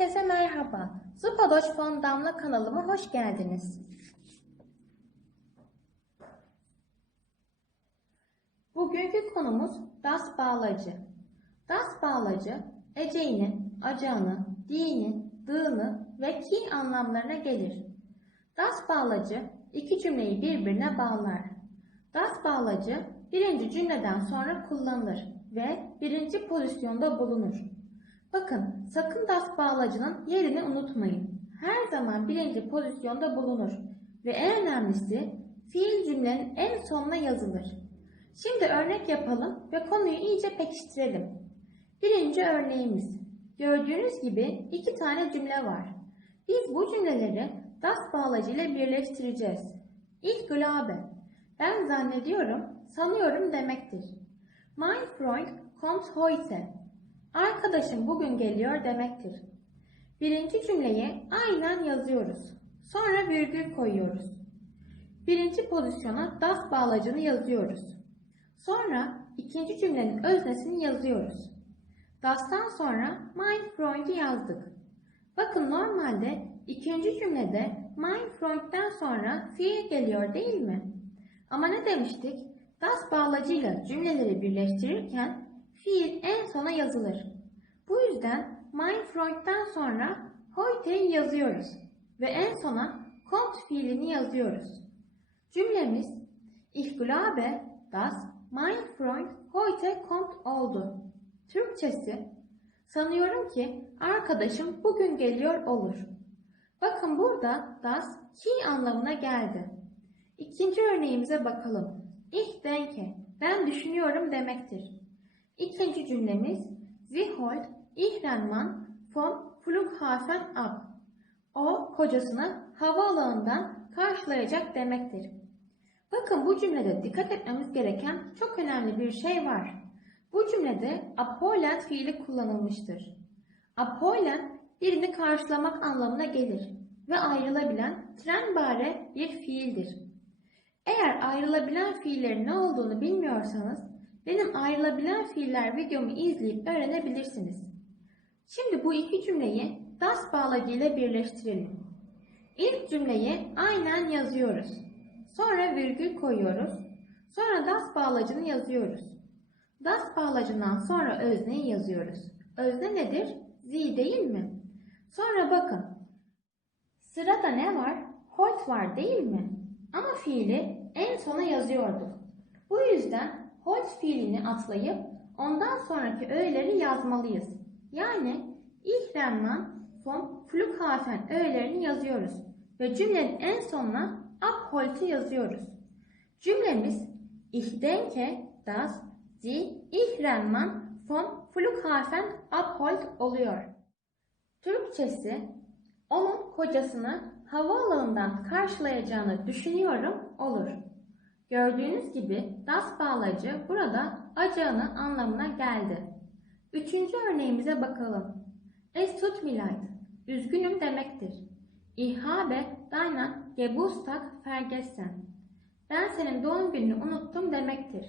Herkese merhaba. Zupadoş Fon Damla kanalıma hoş geldiniz. Bugünkü konumuz das bağlacı. Das bağlacı, eceğini, acağını, dini, dığını ve ki anlamlarına gelir. Das bağlacı iki cümleyi birbirine bağlar. Das bağlacı birinci cümleden sonra kullanılır ve birinci pozisyonda bulunur. Bakın sakın das bağlacının yerini unutmayın. Her zaman birinci pozisyonda bulunur ve en önemlisi fiil cümlenin en sonuna yazılır. Şimdi örnek yapalım ve konuyu iyice pekiştirelim. Birinci örneğimiz. Gördüğünüz gibi iki tane cümle var. Biz bu cümleleri das bağlacı ile birleştireceğiz. Ich glaube. Ben zannediyorum, sanıyorum demektir. Mein Freund kommt heute. Arkadaşım bugün geliyor demektir. Birinci cümleyi aynen yazıyoruz. Sonra virgül koyuyoruz. Birinci pozisyona das bağlacını yazıyoruz. Sonra ikinci cümlenin öznesini yazıyoruz. Das'tan sonra mein Freund'i yazdık. Bakın normalde ikinci cümlede mein Freund'den sonra fiil geliyor değil mi? Ama ne demiştik? Das bağlacıyla cümleleri birleştirirken fiil en sona yazılır. Bu yüzden mein Freund'den sonra heute'yi yazıyoruz ve en sona kommt fiilini yazıyoruz. Cümlemiz Ich glaube, dass mein Freund heute kommt oldu. Türkçesi sanıyorum ki arkadaşım bugün geliyor olur. Bakın burada das ki anlamına geldi. İkinci örneğimize bakalım. Ich denke, ben düşünüyorum demektir. İkinci cümlemiz Sie holt ihren Mann vom Flughafen ab. O kocasını havaalanından karşılayacak demektir. Bakın bu cümlede dikkat etmemiz gereken çok önemli bir şey var. Bu cümlede abholen fiili kullanılmıştır. Abholen birini karşılamak anlamına gelir ve ayrılabilen trenbare bir fiildir. Eğer ayrılabilen fiillerin ne olduğunu bilmiyorsanız benim ayrılabilen fiiller videomu izleyip öğrenebilirsiniz. Şimdi bu iki cümleyi das bağlacı ile birleştirelim. İlk cümleyi aynen yazıyoruz. Sonra virgül koyuyoruz. Sonra das bağlacını yazıyoruz. Das bağlacından sonra özneyi yazıyoruz. Özne nedir? Sie değil mi? Sonra bakın. Sırada ne var? Holt var değil mi? Ama fiili en sona yazıyorduk. Bu yüzden Holt fiilini atlayıp ondan sonraki öğeleri yazmalıyız. Yani İhrenman von Flughafen öğelerini yazıyoruz ve cümlenin en sonuna abholt'u yazıyoruz. Cümlemiz Ich denke, dass Sie Ihremmann von Flughafen abholt oluyor. Türkçesi onun kocasını havaalanından karşılayacağını düşünüyorum olur. Gördüğünüz gibi das bağlacı burada acağını anlamına geldi. Üçüncü örneğimize bakalım. Es tut mir leid. Üzgünüm demektir. Ich habe deinen Geburtstag vergessen. Ben senin doğum gününü unuttum demektir.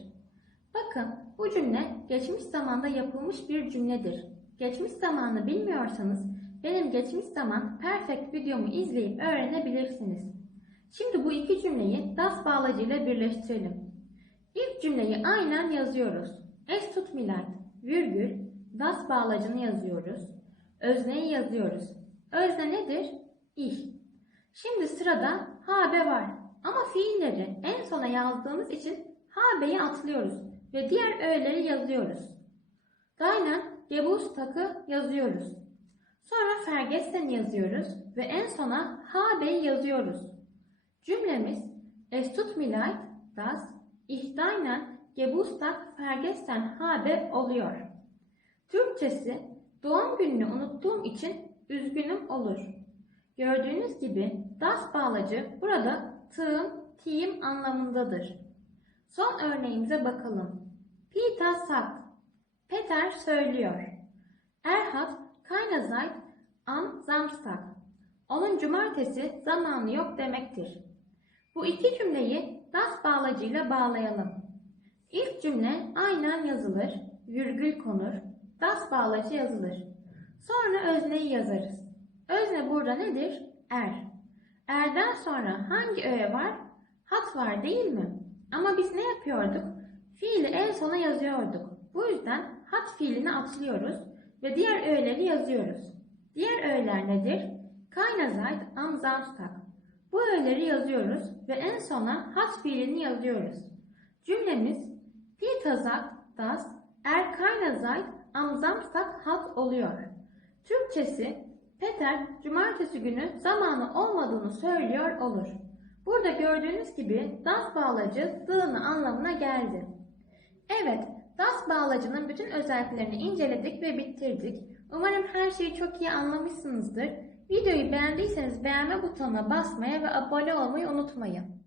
Bakın bu cümle geçmiş zamanda yapılmış bir cümledir. Geçmiş zamanı bilmiyorsanız benim geçmiş zaman perfect videomu izleyip öğrenebilirsiniz. Şimdi bu iki cümleyi das bağlacıyla birleştirelim. İlk cümleyi aynen yazıyoruz. Es tut leid, virgül, das bağlacını yazıyoruz. Özneyi yazıyoruz. Özne nedir? Ich. Şimdi sırada habe var. Ama fiilleri en sona yazdığımız için habe'yi atlıyoruz ve diğer öğeleri yazıyoruz. Deinen Geburtstag'ı yazıyoruz. Sonra Vergessen yazıyoruz ve en sona habe'yi yazıyoruz. Cümlemiz Es tut mir leid, dass ich deinen Geburtstag vergessen habe oluyor. Türkçesi doğum gününü unuttuğum için üzgünüm olur. Gördüğünüz gibi das bağlacı burada tığım, tiyim anlamındadır. Son örneğimize bakalım. Peter sagt. Peter söylüyor. Er hat keine Zeit am Samstag. Onun cumartesi zamanı yok demektir. Bu iki cümleyi das bağlacıyla bağlayalım. İlk cümle aynen yazılır, virgül konur, das bağlacı yazılır. Sonra özneyi yazarız. Özne burada nedir? Er. Erden sonra hangi öğe var? Hat var değil mi? Ama biz ne yapıyorduk? Fiili en sona yazıyorduk. Bu yüzden hat fiilini atlıyoruz ve diğer öğeleri yazıyoruz. Diğer öğeler nedir? Keine Zeit am. Bu öğeleri yazıyoruz ve en sona hat fiilini yazıyoruz. Cümlemiz Peter sagt, dass er keine Zeit hat oluyor. Türkçesi Peter cumartesi günü zamanı olmadığını söylüyor olur. Burada gördüğünüz gibi das bağlacı dığını anlamına geldi. Evet, das bağlacının bütün özelliklerini inceledik ve bitirdik. Umarım her şeyi çok iyi anlamışsınızdır. Videoyu beğendiyseniz beğenme butonuna basmayı ve abone olmayı unutmayın.